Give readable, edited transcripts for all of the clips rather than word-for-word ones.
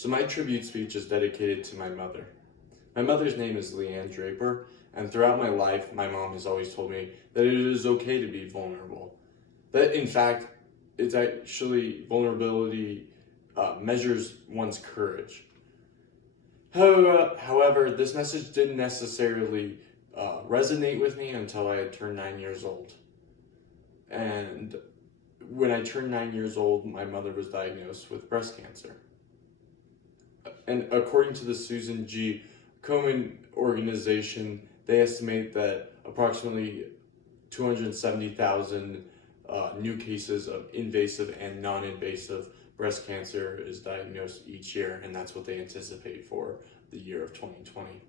So my tribute speech is dedicated to my mother. My mother's name is Draper, and throughout my life, my mom has always told me that it is okay to be vulnerable. That in fact, it's actually vulnerability measures one's courage. However, this message didn't necessarily resonate with me until I had turned 9 years old. And when I turned 9 years old, my mother was diagnosed with breast cancer. And according to the Susan G. Komen organization, they estimate that approximately 270,000 new cases of invasive and non-invasive breast cancer is diagnosed each year, and that's what they anticipate for the year of 2020.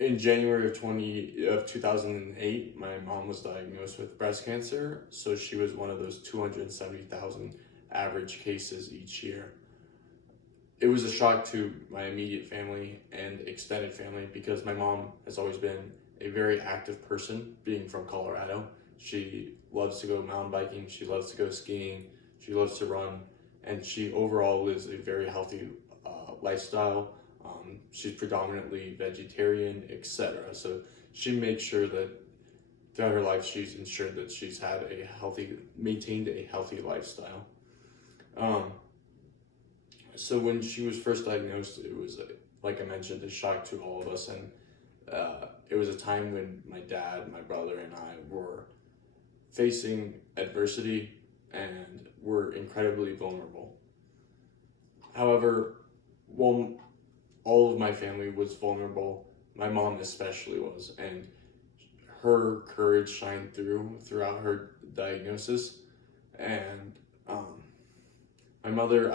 In January of 2008, my mom was diagnosed with breast cancer, so she was one of those 270,000 average cases each year. It was a shock to my immediate family and extended family because my mom has always been a very active person, being from Colorado. She loves to go mountain biking, she loves to go skiing, she loves to run, and she overall lives a very healthy lifestyle. She's predominantly vegetarian, etc. So she makes sure that throughout her life she's ensured that she's had maintained a healthy lifestyle. So when she was first diagnosed, it was, like I mentioned, a shock to all of us, and it was a time when my dad, my brother, and I were facing adversity and were incredibly vulnerable. However, while all of my family was vulnerable, my mom especially was, and her courage shined throughout her diagnosis. And I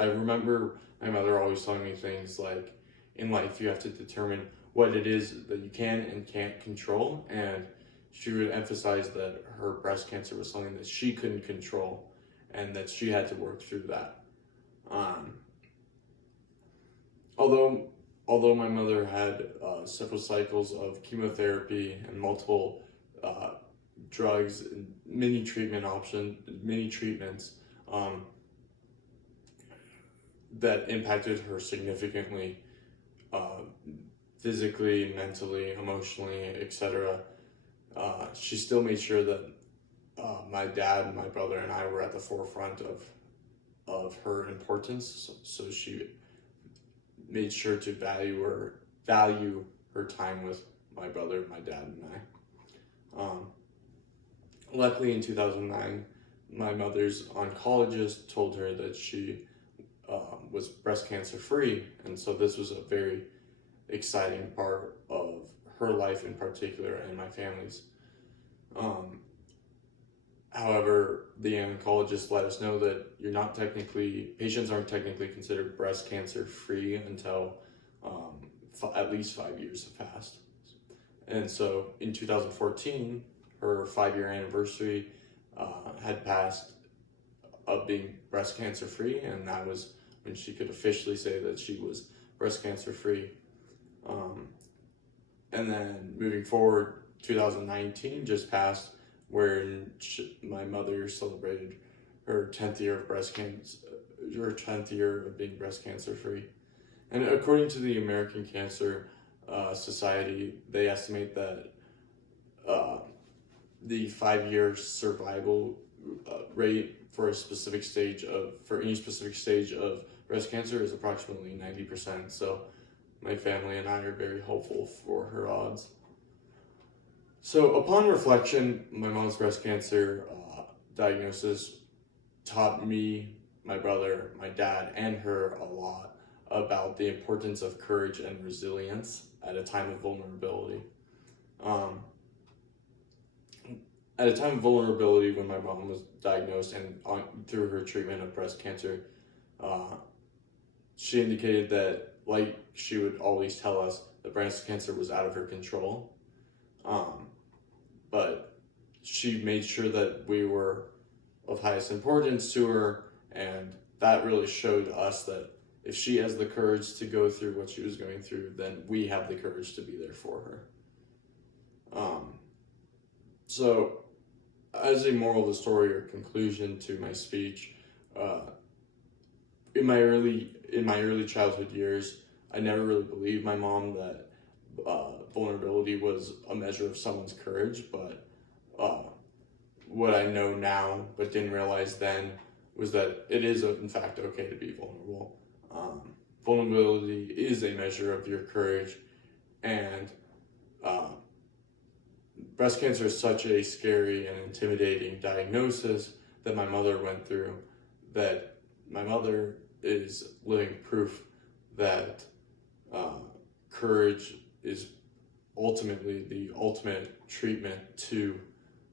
remember my mother always telling me things like, in life you have to determine what it is that you can and can't control, and she would emphasize that her breast cancer was something that she couldn't control and that she had to work through that. Although my mother had several cycles of chemotherapy and multiple drugs and many treatments that impacted her significantly, physically, mentally, emotionally, etc. She still made sure that my dad, my brother, and I were at the forefront of her importance. So she made sure to value her time with my brother, my dad, and I. Luckily, in 2009, my mother's oncologist told her that she was breast cancer free, and so this was a very exciting part of her life in particular and my family's. However, the oncologist let us know that patients aren't technically considered breast cancer free until at least 5 years have passed. And so in 2014, her 5-year anniversary had passed of being breast cancer free, and that was when she could officially say that she was breast cancer free. And then moving forward, 2019 just passed, where my mother celebrated her 10th year of being breast cancer free. And according to the American Cancer Society, they estimate that the 5-year survival rate for any specific stage of breast cancer is approximately 90%. So my family and I are very hopeful for her odds. So upon reflection, my mom's breast cancer diagnosis taught me, my brother, my dad, and her a lot about the importance of courage and resilience at a time of vulnerability. At a time of vulnerability, when my mom was diagnosed and through her treatment of breast cancer, she indicated that, like she would always tell us, the breast cancer was out of her control. But she made sure that we were of highest importance to her, and that really showed us that if she has the courage to go through what she was going through, then we have the courage to be there for her. So as a moral of the story or conclusion to my speech, in my early childhood years, I never really believed my mom that vulnerability was a measure of someone's courage, but uh, what I know now but didn't realize then was that it is in fact okay to be vulnerable. Vulnerability is a measure of your courage, and uh, breast cancer is such a scary and intimidating diagnosis that my mother went through, that my mother is living proof that courage is ultimately the ultimate treatment to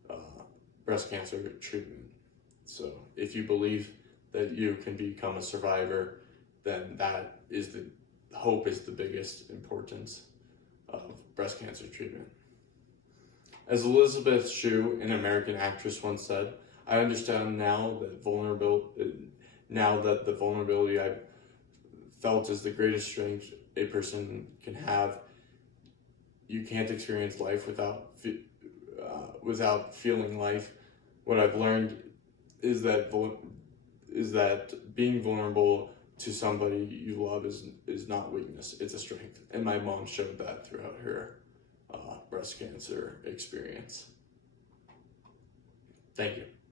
uh, breast cancer treatment. So if you believe that you can become a survivor, then that is the hope is the biggest importance of breast cancer treatment. As Elizabeth Shue, an American actress, once said, "I understand now that the vulnerability I felt is the greatest strength a person can have. You can't experience life without feeling life. What I've learned is that being vulnerable to somebody you love is not weakness; it's a strength." And my mom showed that throughout her breast cancer experience. Thank you.